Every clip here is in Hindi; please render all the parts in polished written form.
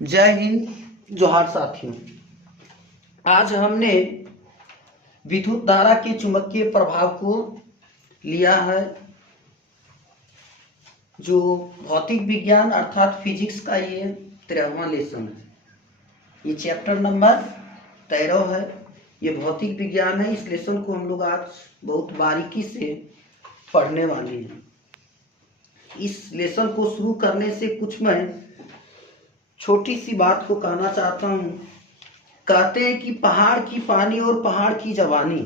जय हिंद, जोहार साथियों। आज हमने विद्युत धारा के चुंबकीय प्रभाव को लिया है, जो भौतिक विज्ञान अर्थात फिजिक्स का ये 13वां लेसन है। ये चैप्टर नंबर 13 है। ये भौतिक विज्ञान है। इस लेसन को हम लोग आज बहुत बारीकी से पढ़ने वाले हैं। इस लेसन को शुरू करने से कुछ मैं छोटी सी बात को कहना चाहता हूँ। कहते हैं कि पहाड़ की पानी और पहाड़ की जवानी,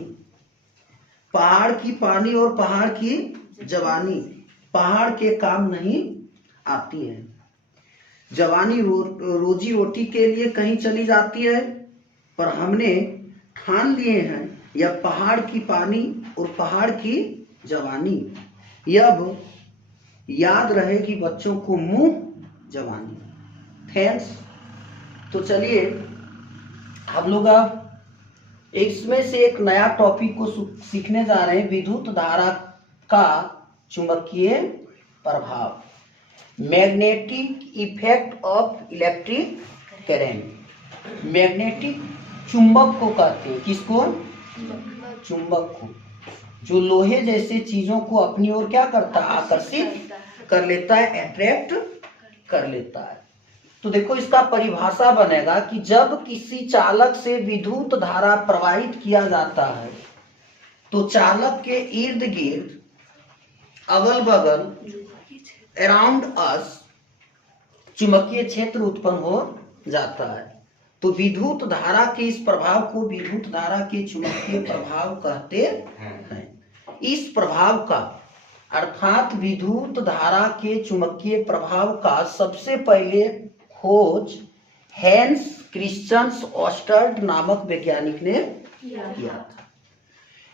पहाड़ की पानी और पहाड़ की जवानी पहाड़ के काम नहीं आती है। जवानी रोजी रोटी के लिए कहीं चली जाती है, पर हमने ठान लिए हैं यह पहाड़ की पानी और पहाड़ की जवानी अब याद रहेगी बच्चों को मुंह जवानी। थैंक्स। तो चलिए हम लोग अब इसमें से एक नया टॉपिक को सीखने जा रहे हैं, विद्युत धारा का चुंबकीय प्रभाव, magnetic effect of electric current. Magnetic चुंबक को कहते हैं, किसको? चुंबक को, जो लोहे जैसे चीजों को अपनी ओर क्या करता है? आकर्षित कर लेता है, अट्रैक्ट कर लेता है। तो देखो इसका परिभाषा बनेगा कि जब किसी चालक से विद्युत धारा प्रवाहित किया जाता है तो चालक के इर्द गिर्द, अगल बगल, अराउंड अस, चुंबकीय क्षेत्र उत्पन्न हो जाता है। तो विद्युत धारा के इस प्रभाव को विद्युत धारा के चुंबकीय प्रभाव कहते हैं। इस प्रभाव का अर्थात विद्युत धारा के चुंबकीय प्रभाव का सबसे पहले खोज हैंस क्रिश्चियन ऑस्टर्ड नामक वैज्ञानिक ने किया था।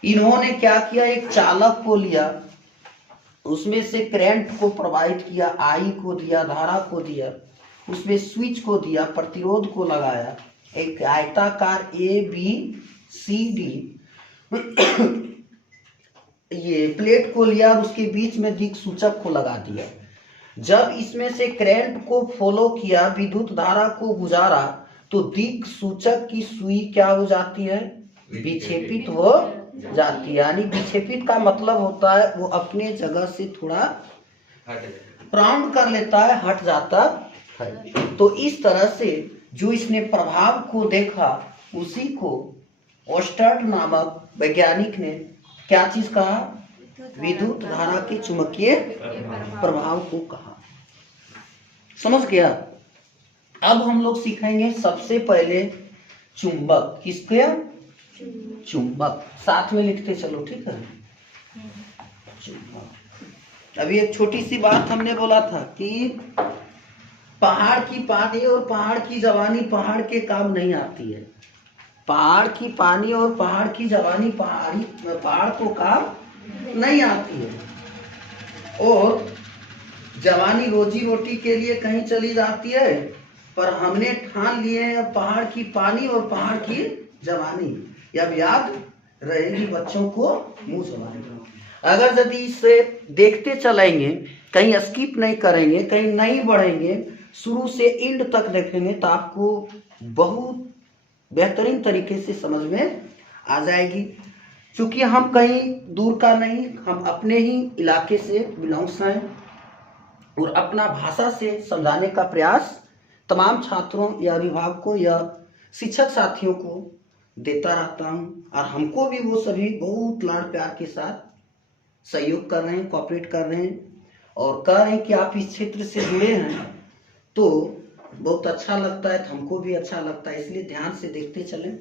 इन्होंने क्या किया? एक चालक को लिया, उसमें से करंट को प्रवाहित किया, आई को दिया, धारा को दिया, उसमें स्विच को दिया, प्रतिरोध को लगाया, एक आयताकार ABCD ये प्लेट को लिया और उसके बीच में दिक् सूचक को लगा दिया। जब इसमें से करंट को फॉलो किया, विद्युत धारा को गुजारा, तो दिक् सूचक की सुई क्या हो जाती है? विक्षेपित हो जाती है। यानी विक्षेपित का मतलब होता है वो अपने जगह से थोड़ा राउंड कर लेता है, हट जाता है। तो इस तरह से जो इसने प्रभाव को देखा, उसी को ऑस्टर्ड नामक वैज्ञानिक ने क्या चीज कहा? विद्युत धारा के चुंबकीय प्रभाव को कहा। समझ गया? अब हम लोग सीखेंगे सबसे पहले चुंबक। किसके? चुंबक। साथ में लिखते चलो, ठीक है? चुंबक। अभी एक छोटी सी बात हमने बोला था कि पहाड़ की पानी और पहाड़ की जवानी पहाड़ के काम नहीं आती है। पहाड़ की पानी और पहाड़ की जवानी पहाड़ को काम नहीं आती है। और जवानी रोजी रोटी के लिए कहीं चली जाती है, पर हमने ठान लिए हैं पहाड़ की पानी और पहाड़ की जवानी अब याद रहेगी बच्चों को मुंह जवानी। अगर यदि इसे देखते चलेंगे, कहीं स्किप नहीं करेंगे, कहीं नहीं बढ़ेंगे, शुरू से एंड तक देखेंगे, तो आपको बहुत बेहतरीन तरीके से समझ में आ जाएगी। क्योंकि हम कहीं दूर का नहीं, हम अपने ही इलाके से बिलोंग्स हैं और अपना भाषा से समझाने का प्रयास तमाम छात्रों या अभिभावकों या शिक्षक साथियों को देता रहता हूँ। और हमको भी वो सभी बहुत लाड़ प्यार के साथ सहयोग कर रहे हैं, कोऑपरेट कर रहे हैं और कह रहे हैं कि आप इस क्षेत्र से जुड़े हैं तो बहुत अच्छा लगता है, तो हमको भी अच्छा लगता है। इसलिए ध्यान से देखते चलें।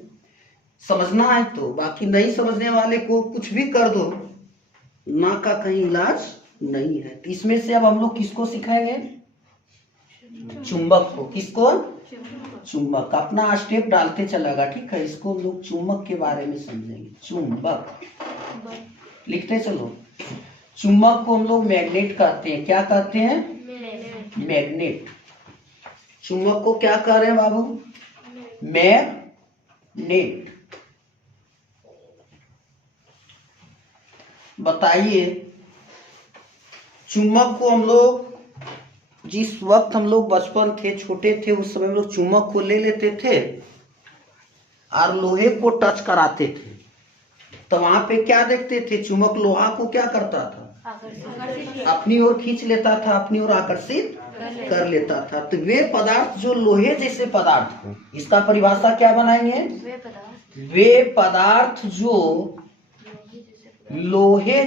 समझना है तो, बाकी नहीं समझने वाले को कुछ भी कर दो, ना का कहीं इलाज नहीं है। तो इसमें से अब हम लोग किसको सिखाएंगे? चुंबक को। किसको? चुंबक। अपना स्टेप डालते चलेगा, ठीक है? इसको हम लोग चुंबक के बारे में समझेंगे। चुंबक लिखते चलो। चुंबक को हम लोग मैग्नेट कहते हैं। क्या कहते हैं? मैग्नेट। चुंबक को क्या कह रहे हैं बाबू? मैग्नेट। बताइए, चुंबक को हम लोग जिस वक्त हम लोग बचपन थे, छोटे थे, उस समय हम लोग चुम्बक को ले लेते थे और लोहे को टच कराते थे, तो वहां पे क्या देखते थे, चुम्बक लोहा को क्या करता था, अपनी ओर खींच लेता था, अपनी ओर आकर्षित कर लेता था। तो वे पदार्थ जो लोहे जैसे पदार्थ हो, इसका परिभाषा क्या बनाएंगे, वे पदार्थ जो लोहे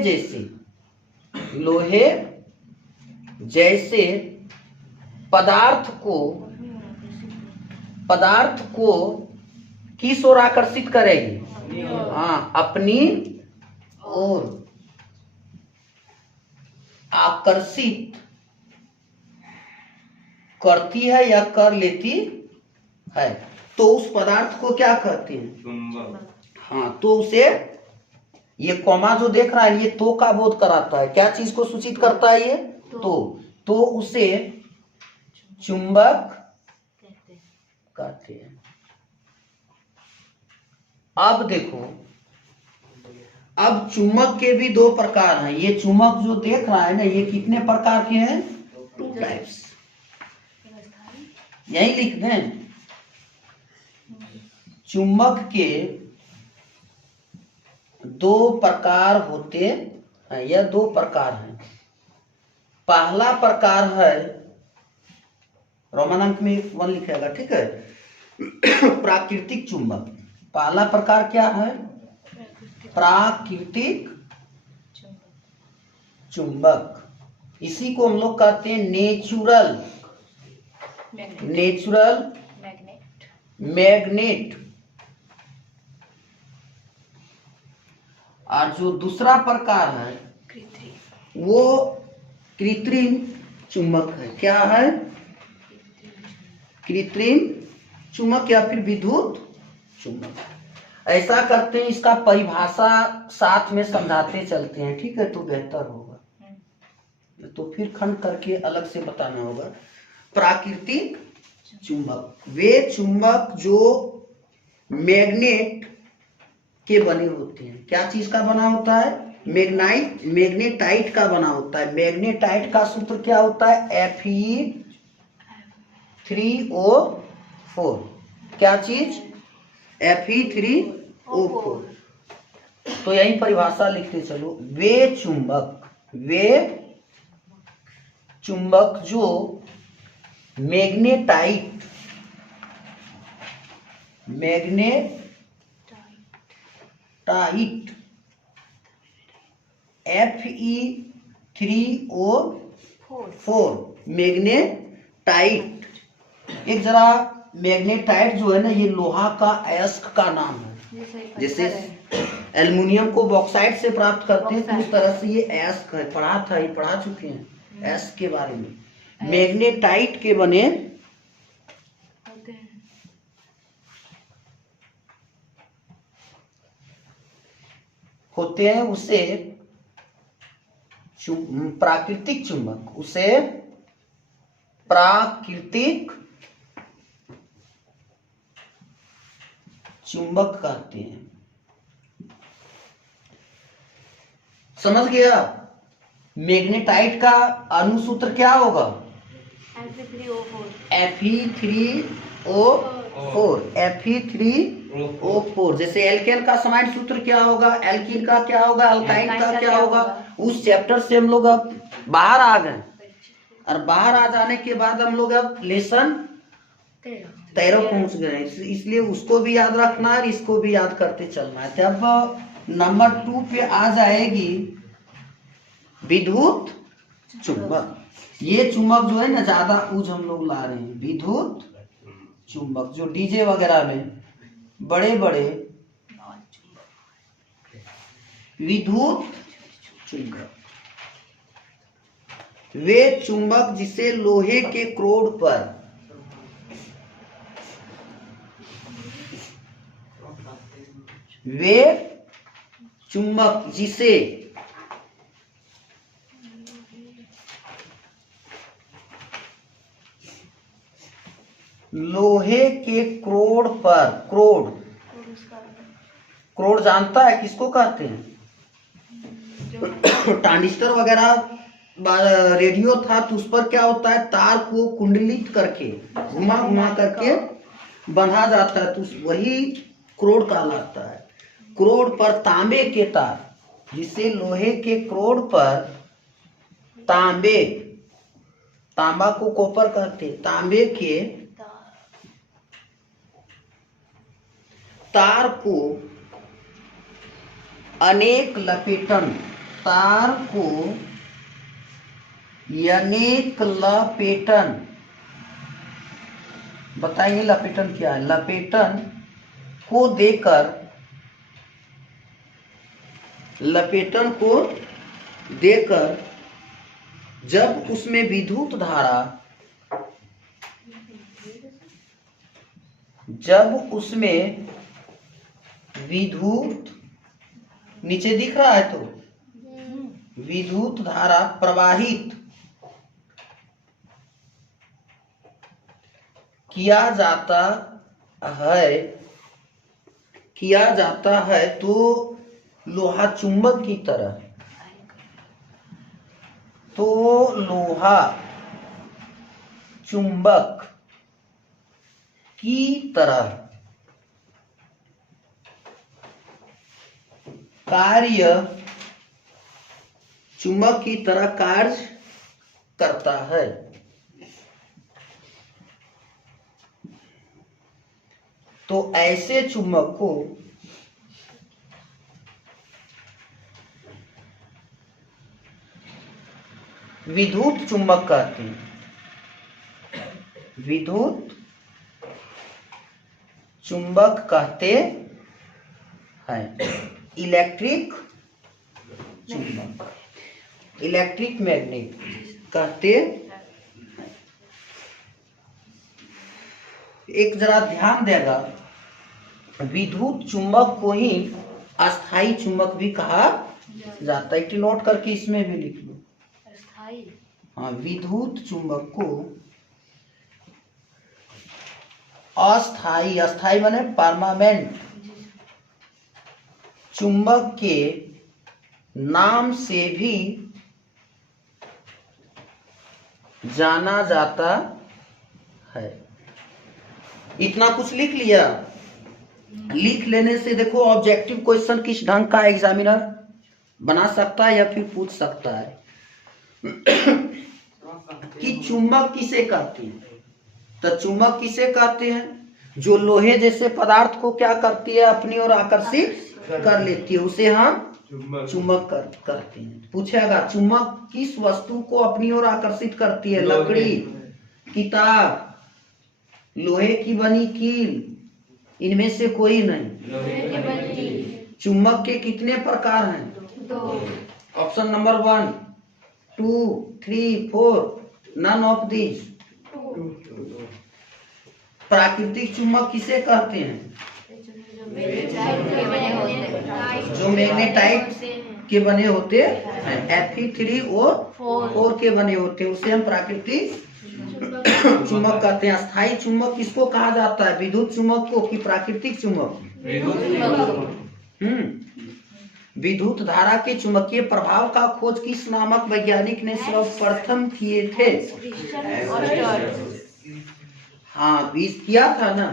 जैसे पदार्थ को किस ओर आकर्षित करेगी, हाँ, अपनी ओर आकर्षित करती है या कर लेती है, तो उस पदार्थ को क्या कहते हैं, चुंबक। हाँ, तो उसे, ये कॉमा जो देख रहा है, ये तो का बोध कराता है, क्या चीज को सूचित करता है, ये तो उसे चुंबक कहते हैं। अब देखो, अब चुंबक के भी दो प्रकार हैं। ये चुंबक जो देख रहा है ना, ये कितने प्रकार के हैं, 2 टाइप्स, यही लिख दें। चुंबक के 2 प्रकार होते हैं, यह 2 प्रकार हैं। पहला प्रकार है, रोमन अंक में 1 लिखेगा, ठीक है, प्राकृतिक चुंबक। पहला प्रकार क्या है, प्राकृतिक चुंबक। इसी को हम लोग कहते हैं नेचुरल मैग्नेट। और जो दूसरा प्रकार है वो कृत्रिम चुंबक है। क्या है, कृत्रिम चुंबक या फिर विद्युत चुंबक। ऐसा करते हैं, इसका परिभाषा साथ में समझाते चलते हैं, ठीक है, तो बेहतर होगा, तो फिर खंड करके अलग से बताना होगा। प्राकृतिक चुंबक, वे चुंबक जो मैग्नेट के बने होते हैं। क्या चीज का बना होता है, मैग्नेटाइट का बना होता है। मैग्नेटाइट का सूत्र क्या होता है, Fe3O4। क्या चीज, Fe3O4। तो यही परिभाषा लिखते चलो। वे चुंबक जो मैग्नेटाइट Fe3O4 मैग्नेटाइट। एक जरा मैग्नेटाइट जो है ना, ये लोहा का अयस्क का नाम है। जैसे एल्युमिनियम को बॉक्साइट से प्राप्त करते हैं, तो उस तरह से ये अयस्क है। पढ़ा चुके हैं अयस्क के बारे में। मैग्नेटाइट के बने होते हैं, उसे प्राकृतिक चुंबक, उसे प्राकृतिक चुंबक कहते हैं। समझ गया। मैग्नेटाइट का अनुसूत्र क्या होगा, Fe3O4। जैसे एल्केन का समान सूत्र क्या होगा, एल्कीन का क्या होगा, अल्काइन का क्या होगा। उस चैप्टर से हम लोग अब बाहर आ गए, और बाहर आ जाने के बाद हम लोग अब लेसन 13 पहुंच गए। इसलिए उसको भी याद रखना है, इसको भी याद करते चलना है। अब नंबर 2 पे आ जाएगी विद्युत चुंबक। ये चुंबक जो है ना, ज्यादा ऊज हम लोग ला रहे हैं। विद्युत चुंबक जो डीजे वगैरह में बड़े बड़े विद्युत चुंबक, वे चुंबक जिसे लोहे के क्रोड पर लोहे के क्रोड जानता है किसको कहते हैं, ट्रांजिस्टर वगैरह रेडियो था तो उस पर क्या होता है, तार को कुंडलित करके घुमा घुमा करके बंधा जाता है, तो वही क्रोड कहलाता है। क्रोड पर तांबे के तार, जिसे लोहे के क्रोड पर तांबे, तांबा को कॉपर कहते, तांबे के तार को अनेक लपेटन, तार को अनेक लपेटन, बताइए लपेटन क्या है। लपेटन को देकर, लपेटन को देकर जब उसमें विद्युत धारा, जब उसमें विद्युत, नीचे दिख रहा है तो विद्युत धारा प्रवाहित किया जाता है तो लोहा चुंबक की तरह, तो लोहा चुंबक की तरह कार्य, चुंबक की तरह कार्य करता है। तो ऐसे चुंबक को विद्युत चुंबक कहते हैं। विद्युत चुंबक कहते हैं। इलेक्ट्रिक चुंबक, इलेक्ट्रिक मैग्नेट कहते। एक जरा ध्यान देगा, विद्युत चुंबक को ही अस्थाई चुंबक भी कहा जाता है। एक नोट करके इसमें भी लिख लो। हाँ, विद्युत चुंबक को अस्थाई, अस्थाई माने परमानेंट चुंबक के नाम से भी जाना जाता है। इतना कुछ लिख लिया। लिख लेने से देखो ऑब्जेक्टिव क्वेश्चन किस ढंग का एग्जामिनर बना सकता है या फिर पूछ सकता है कि चुंबक किसे कहते हैं। तो चुंबक किसे कहते हैं, जो लोहे जैसे पदार्थ को क्या करती है, अपनी ओर आकर्षित कर लेती है, उसे हम चुंबक करते हैं। पूछेगा चुंबक किस वस्तु को अपनी ओर आकर्षित करती है। लकड़ी, किताब, लोहे की बनी कील, इनमें से कोई नहीं। चुंबक के कितने प्रकार हैं? 2। Option number 1, 2, 3, 4, none of this. प्राकृतिक चुंबक किसे कहते हैं? जो मैग्नेटाइट के बने होते हैं, Fe3 और 4 के बने होते हैं, उसे हम प्राकृतिक चुंबक कहते हैं। अस्थाई चुंबक किसको कहा जाता है, विद्युत चुंबक को कि प्राकृतिक चुंबक? विद्युत धारा के चुंबकीय प्रभाव का खोज किस नामक वैज्ञानिक ने सर्वप्रथम किए थे? हाँ, 20 किया था ना।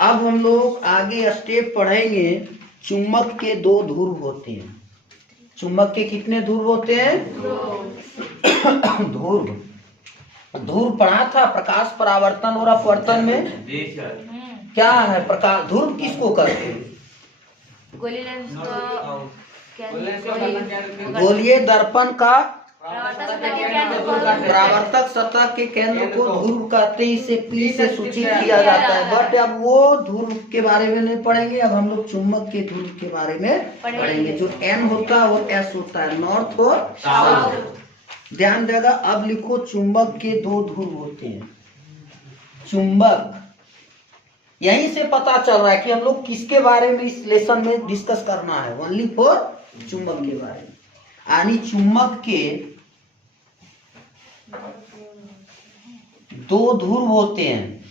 अब हम लोग आगे स्टेप पढ़ेंगे। चुंबक के 2 ध्रुव होते हैं। चुंबक के कितने ध्रुव होते हैं? ध्रुव। ध्रुव पढ़ा था प्रकाश परावर्तन और अपवर्तन में। क्या है प्रकाश ध्रुव किसको कहते हैं? गोलीय दर्पण का परावर्तक सतह के केंद्र को ध्रुव कहते हैं। इसे P से सूचित किया जाता है। बट अब वो ध्रुव के बारे में नहीं पढ़ेंगे। अब हम लोग चुंबक के ध्रुव के बारे में पढ़ेंगे। जो N होता है और S होता है, नॉर्थ और साउथ। ध्यान देगा। अब लिखो चुंबक के 2 ध्रुव होते हैं। चुंबक, यहीं से पता चल रहा है कि हम लोग किसके बारे में इस लेसन में डिस्कस करना है। ओनली फॉर चुंबक के बारे में। यानी चुंबक के 2 ध्रुव होते हैं।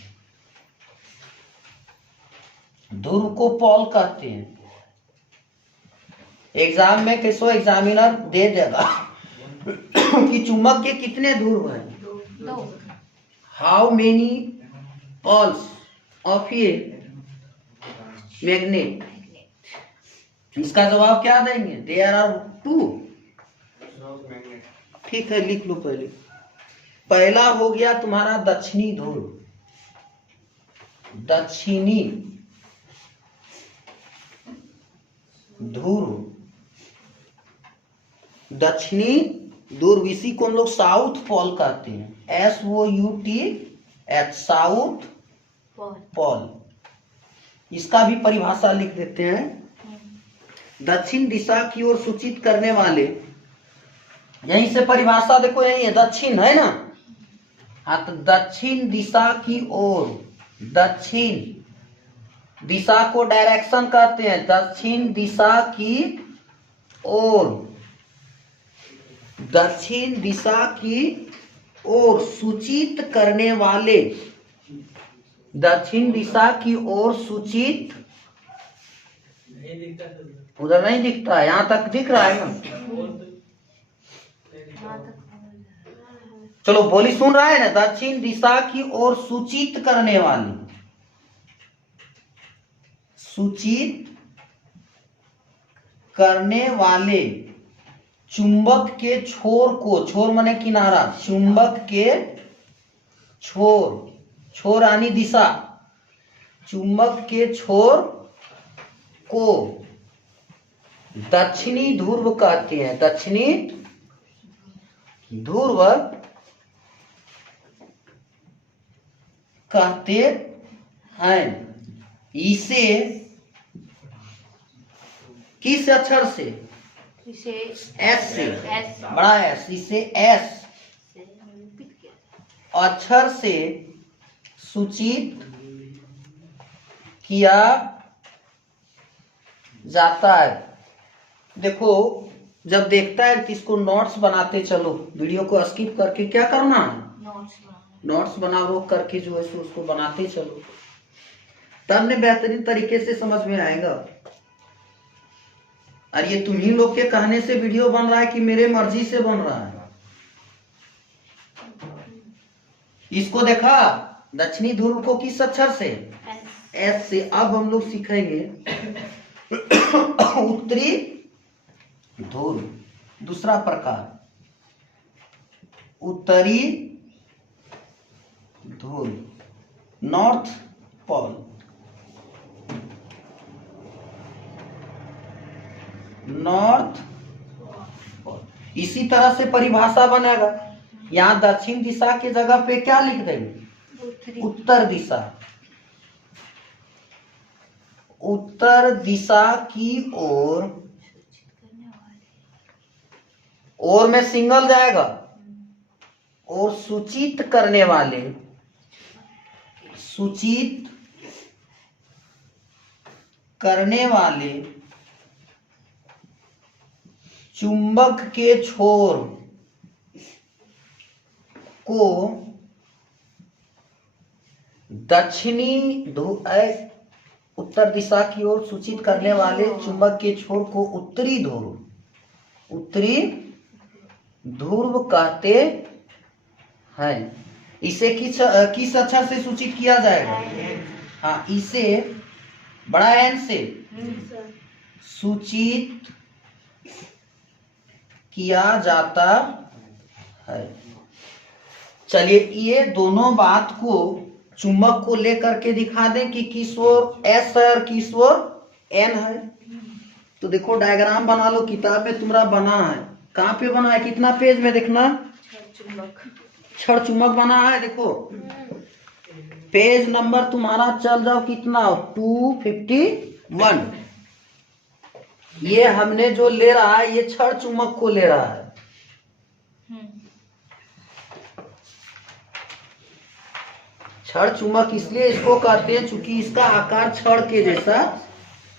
ध्रुव को पोल कहते हैं। एग्जाम में किसको एग्जामिनर दे देगा कि चुंबक के कितने ध्रुव हैं? दो। How many poles of a magnet? इसका जवाब क्या देंगे? There are 2। ठीक है, लिख लो पहले। पहला हो गया तुम्हारा दक्षिणी ध्रुव, दक्षिणी ध्रुव, दक्षिणी ध्रुव, इसी को हम लोग साउथ पोल कहते हैं, SOUTH, साउथ पोल। इसका भी परिभाषा लिख देते हैं। दक्षिण दिशा की ओर सूचित करने वाले, यहीं से परिभाषा देखो, यही है, दक्षिण है ना। हाँ, तो दक्षिण दिशा की ओर, दक्षिण दिशा को डायरेक्शन कहते हैं, दक्षिण दिशा की ओर, दक्षिण दिशा की ओर सूचित करने वाले, दक्षिण दिशा की ओर सूचित, उधर नहीं दिखता है, यहां तक दिख रहा है ना। चलो बोली सुन रहा है ना? दक्षिण दिशा की ओर सूचित करने वाली, सूचित करने वाले चुंबक के छोर को, छोर माने किनारा, चुंबक के छोर, छोर यानी दिशा, चुंबक के छोर को दक्षिणी ध्रुव कहते हैं, दक्षिणी ध्रुव कहते हैं। इसे किस अक्षर से? एस से, बड़ा एस, इसे एस अक्षर से सूचित किया जाता है। देखो, जब देखता है तो इसको नोट्स बनाते चलो, वीडियो को स्किप करके क्या करना है? नोट्स बनाओ करके जो है सो उसको बनाते चलो, तब ने बेहतरीन तरीके से समझ में आएगा। और ये तुम्ही लोग के कहने से वीडियो बन रहा है कि मेरे मर्जी से बन रहा है? इसको देखा, दक्षिणी ध्रुव को किस अक्षर से? एस से। अब हम लोग सीखेंगे उत्तरी ध्रुव, दूसरा प्रकार, उत्तरी ध्रुव, नॉर्थ पोल। नॉर्थ पोल, इसी तरह से परिभाषा बनेगा। यहां दक्षिण दिशा की जगह पे क्या लिख देंगे? उत्तर दिशा, उत्तर दिशा की ओर, और में सिंगल जाएगा, और सूचित करने वाले, सूचित करने वाले चुंबक के छोर को दक्षिणी ध्रुव, उत्तर दिशा की ओर सूचित करने वाले चुंबक के छोर को उत्तरी ध्रुव, उत्तरी ध्रुव कहते हैं। इसे किस अक्षर से सूचित किया जाएगा? हाँ, इसे बड़ा एन से सूचित किया जाता है। चलिए, ये दोनों बात को, चुंबक को लेकर के दिखा दें कि किस ओर एस है और किस ओर एन है। तो देखो, डायग्राम बना लो, किताब में तुम्हारा बना है। कहाँ पे बना है? कितना पेज में देखना? छड़ चुंबक बना है। देखो, पेज नंबर तुम्हारा चल जाओ कितना? 251। ये हमने जो ले रहा है, ये छड़ चुंबक को ले रहा है। छड़ चुंबक इसलिए इसको कहते हैं चूंकि इसका आकार छड़ के जैसा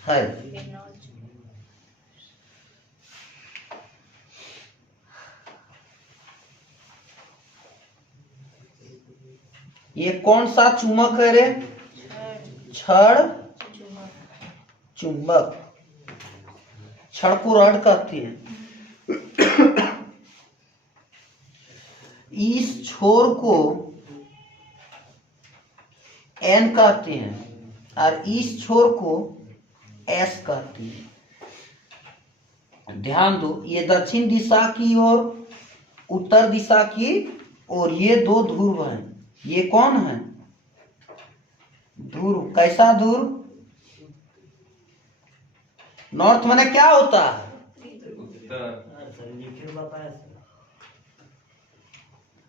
है। ये कौन सा चुंबक है रे? छड़ चुंबक। छड़ को रड कहते हैं। इस छोर को N कहते हैं और इस छोर को S कहते हैं। ध्यान दो, ये दक्षिण दिशा की ओर, उत्तर दिशा की ओर, ये दो ध्रुव हैं। ये कौन है? ध्रुव। कैसा ध्रुव? नॉर्थ माने क्या होता है?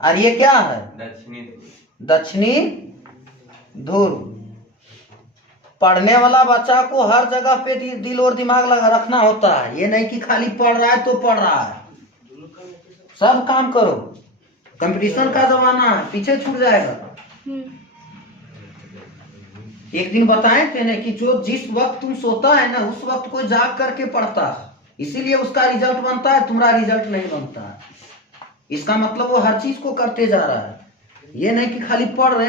और ये क्या है? दक्षिणी ध्रुव। पढ़ने वाला बच्चा को हर जगह पे दिल और दिमाग लगा रखना होता है। ये नहीं कि खाली पढ़ रहा है तो पढ़ रहा है, सब काम करो। कंपटीशन का जमाना है, पीछे छूट जाएगा। एक दिन बताए थे ना कि जो जिस वक्त तुम सोता है ना, उस वक्त कोई जाग करके पढ़ता है, इसीलिए उसका रिजल्ट बनता है, तुम्हारा रिजल्ट नहीं बनता है। इसका मतलब वो हर चीज को करते जा रहा है, ये नहीं कि खाली पढ़ रहे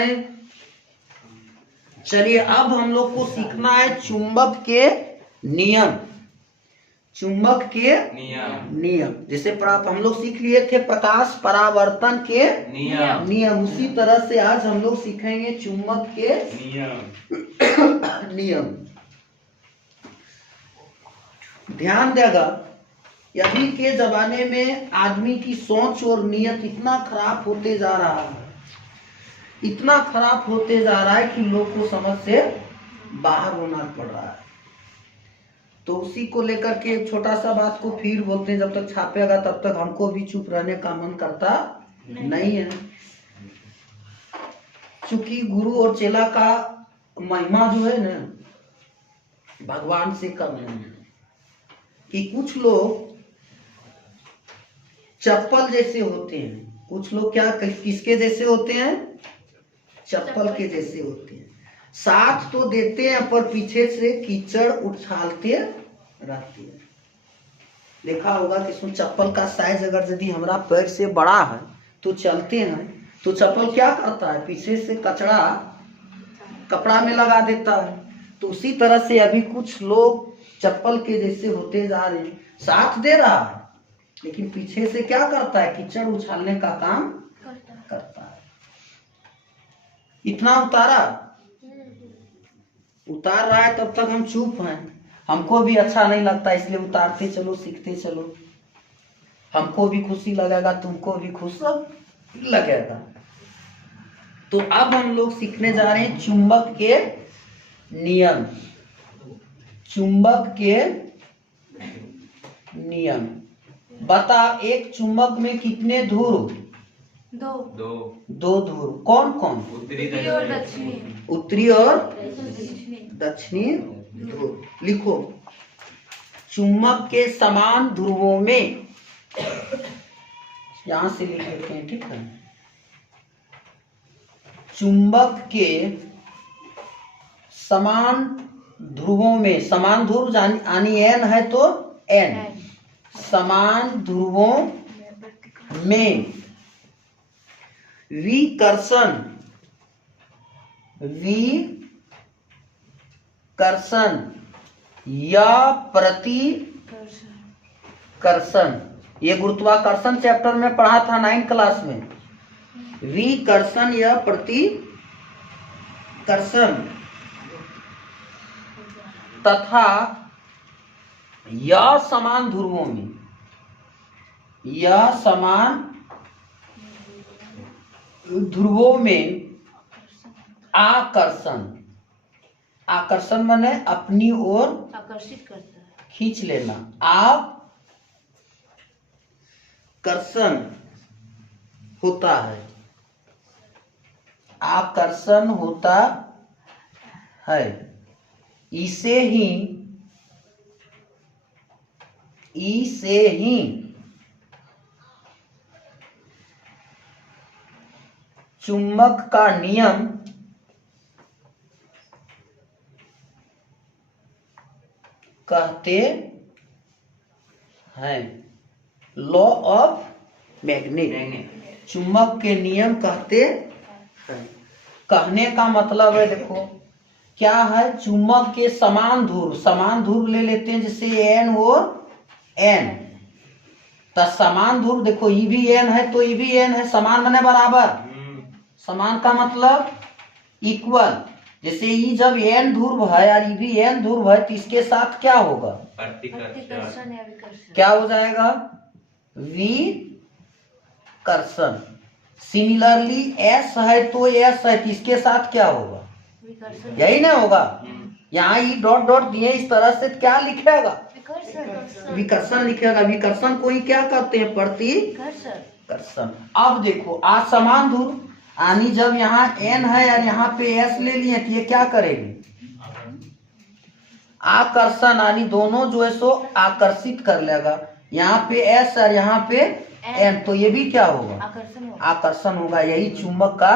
हैं। चलिए अब हम लोग को सीखना है चुंबक के नियम। चुंबक के नियम जैसे हम लोग सीख लिए थे प्रकाश परावर्तन के नियम, उसी तरह से आज हम लोग सीखेंगे चुंबक के नियम। ध्यान देगा, अभी के जमाने में आदमी की सोच और नियत इतना खराब होते जा रहा है, इतना खराब होते जा रहा है कि लोग को समझ से बाहर होना पड़ रहा है। तो उसी को लेकर के एक छोटा सा बात को फिर बोलते हैं, जब तक छापेगा तब तक हमको भी चुप रहने का मन करता नहीं है। चूंकि गुरु और चेला का महिमा जो है ना, भगवान से कम नहीं है। कि कुछ लोग चप्पल जैसे होते हैं, कुछ लोग क्या किसके जैसे होते हैं? चप्पल के जैसे होते हैं। साथ तो देते हैं पर पीछे से कीचड़ उछालते रहते हैं। देखा होगा कि इसमें चप्पल का साइज अगर यदि हमारा पैर से बड़ा है तो चलते हैं तो चप्पल क्या करता है? पीछे से कचरा कपड़ा में लगा देता है। तो उसी तरह से अभी कुछ लोग चप्पल के जैसे होते जा रहे हैं, साथ दे रहा है लेकिन पीछे से क्या करता है? कीचड़ उछालने का काम करता है। इतना उतार रहा है तब तक हम चुप हैं, हमको भी अच्छा नहीं लगता, इसलिए उतारते चलो, सीखते चलो। हमको भी खुशी लगेगा, तुमको भी खुश लगेगा। तो अब हम लोग सीखने जा रहे हैं चुंबक के नियम। चुंबक के नियम बता, एक चुंबक में कितने ध्रुव? दो ध्रुव। कौन कौन? उत्तरी और दक्षिणी ध्रुव। लिखो, चुंबक के समान ध्रुवों में, यहां से लिख लेते हैं, ठीक है। चुंबक के समान ध्रुवों में, समान ध्रुव यानी एन है तो एन, समान ध्रुवों में विकर्षण या प्रतिकर्षण, ये गुरुत्वाकर्षण चैप्टर में पढ़ा था 9th क्लास में। विकर्षण या प्रतिकर्षण तथा या समान ध्रुवों में, या समान ध्रुवों में आकर्षण। आकर्षण माने अपनी ओर आकर्षित करता है, खींच लेना। आकर्षण होता है, आकर्षण होता है। इसे ही चुंबक का नियम कहते हैं। लॉ ऑफ मैग्नेट, चुंबक के नियम कहते हैं। कहने का मतलब है, देखो क्या है, चुंबक के समान ध्रुव ले लेते हैं, जैसे एन और एन, तो समान ध्रुव देखो ई भी एन है तो ई भी एन है, समान बने बराबर। समान का मतलब इक्वल। जैसे ई जब एन ध्रुव है और ई भी एन ध्रुव है तो इसके साथ क्या होगा? क्या हो जाएगा? विकर्षण। सिमिलरली एस है तो एस है तो इसके साथ क्या होगा? यही ना होगा। यहाँ ई डॉट डॉट दिए इस तरह से क्या लिखेगा? विकर्षण लिखेगा। विकर्षण को ही क्या कहते हैं? प्रतिकर्षण। अब देखो असमान ध्रुव यानी जब यहाँ एन है और यहाँ पे एस ले लिए तो ये क्या करेगी? आकर्षण यानी दोनों जो है सो आकर्षित कर लेगा। यहाँ पे एस और यहाँ पे एन तो ये भी क्या होगा? आकर्षण होगा। यही चुंबक का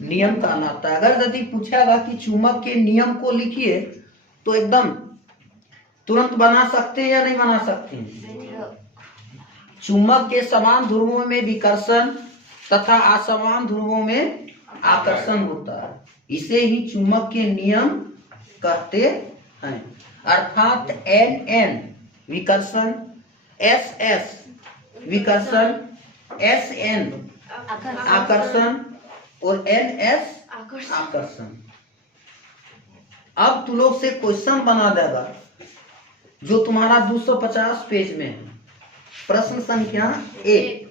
नियम कहलाता है। अगर यदि पूछेगा कि चुंबक के नियम को लिखिए तो एकदम तुरंत बना सकते हैं या नहीं बना सकते हैं? चुंबक के समान ध्रुवों में विकर्षण तथा असमान ध्रुवों में आकर्षण होता है। इसे ही चुंबक के नियम कहते हैं। अर्थात एन एन विकर्षण, एस एस विकर्षण, एस एन आकर्षण और एन एस आकर्षण। अब तू लोग से क्वेश्चन बना देगा जो तुम्हारा 250 पेज में है। प्रश्न संख्या 1।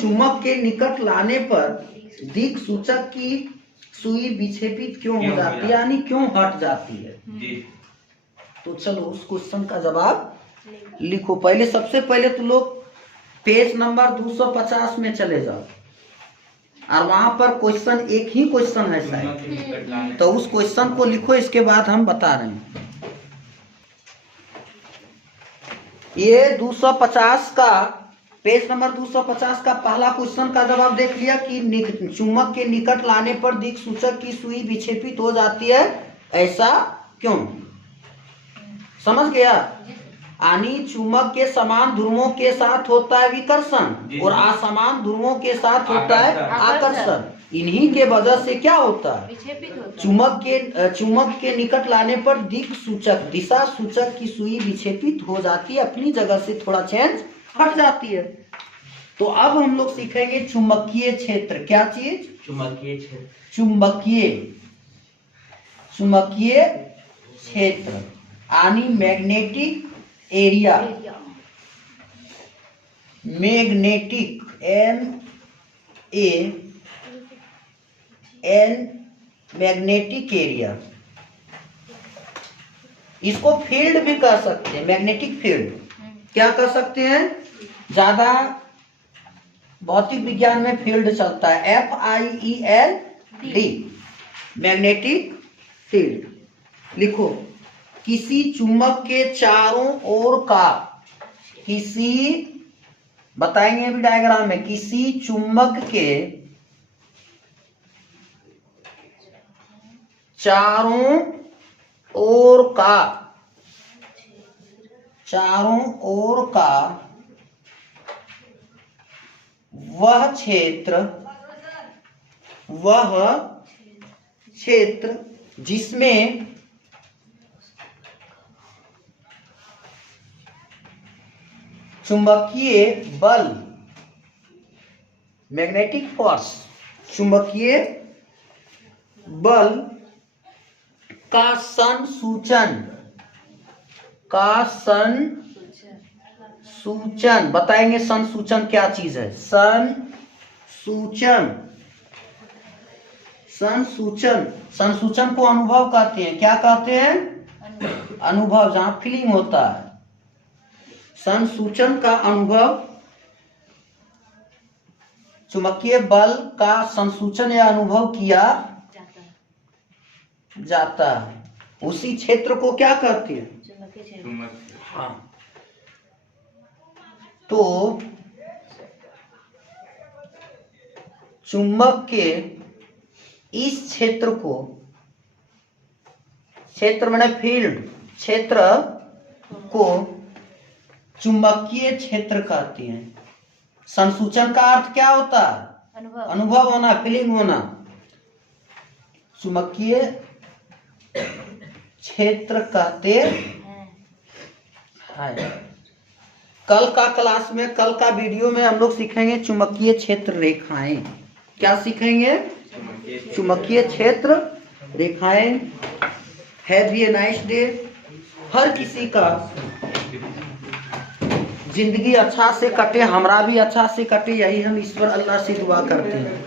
चुंबक के निकट लाने पर दिक् सूचक की सुई विक्षेपित क्यों हो जाती है यानी क्यों हट जाती है? तो चलो उस क्वेश्चन का जवाब लिखो। पहले सबसे पहले तुम लोग पेज नंबर 250 में चले जाओ और वहां पर क्वेश्चन एक ही क्वेश्चन है शायद, तो उस क्वेश्चन को लिखो। इसके बाद हम बता रहे हैं। ये 250 का पेज नंबर 250 का पहला क्वेश्चन का जवाब देख लिया कि चुंबक के निकट लाने पर दिक् सूचक की सुई विक्षेपित हो जाती है, ऐसा क्यों? समझ गया? यानी चुंबक के समान ध्रुवों के साथ होता है विकर्षण और असमान ध्रुवों के साथ होता है आकर्षण। इन्हीं के वजह से क्या होता है? चुंबक के निकट लाने पर दिक् सूचक, दिशा सूचक की सुई विक्षेपित हो जाती है, अपनी जगह से थोड़ा चेंज हट जाती है। तो अब हम लोग सीखेंगे चुंबकीय क्षेत्र। क्या चीज? चुंबकीय क्षेत्र। चुंबकीय क्षेत्र यानी magnetic area. Magnetic magnetic area. इसको फील्ड भी कह सकते हैं। मैग्नेटिक फील्ड क्या कह सकते हैं? ज्यादा भौतिक विज्ञान में फील्ड चलता है, FIELD मैग्नेटिक फील्ड। लिखो किसी चुंबक के चारों ओर का, किसी बताएंगे अभी डायग्राम में, किसी चुंबक के चारों ओर का, चारों ओर का वह क्षेत्र जिसमें चुंबकीय बल, मैग्नेटिक फोर्स, चुंबकीय बल का संसूचन बताएंगे। संसूचन क्या चीज है? संसूचन को अनुभव कहते हैं। क्या कहते हैं? अनुभव। जहां फीलिंग होता है। संसूचन का अनुभव, चुंबकीय बल का संसूचन या अनुभव किया जाता है। उसी क्षेत्र को क्या कहते हैं? हाँ। तो चुंबक के इस क्षेत्र को, क्षेत्र माने फील्ड, क्षेत्र को चुंबकीय क्षेत्र कहते हैं। संसूचन का अर्थ क्या होता है? अनुभव होना, फीलिंग होना। चुंबकीय क्षेत्र कहते हैं। कल का क्लास में, कल का वीडियो में हम लोग सीखेंगे चुंबकीय क्षेत्र रेखाएं। क्या सीखेंगे? चुंबकीय क्षेत्र रेखाएं। Have a nice day. हर किसी का जिंदगी अच्छा से कटे, हमरा भी अच्छा से कटे, यही हम ईश्वर अल्लाह से दुआ करते हैं।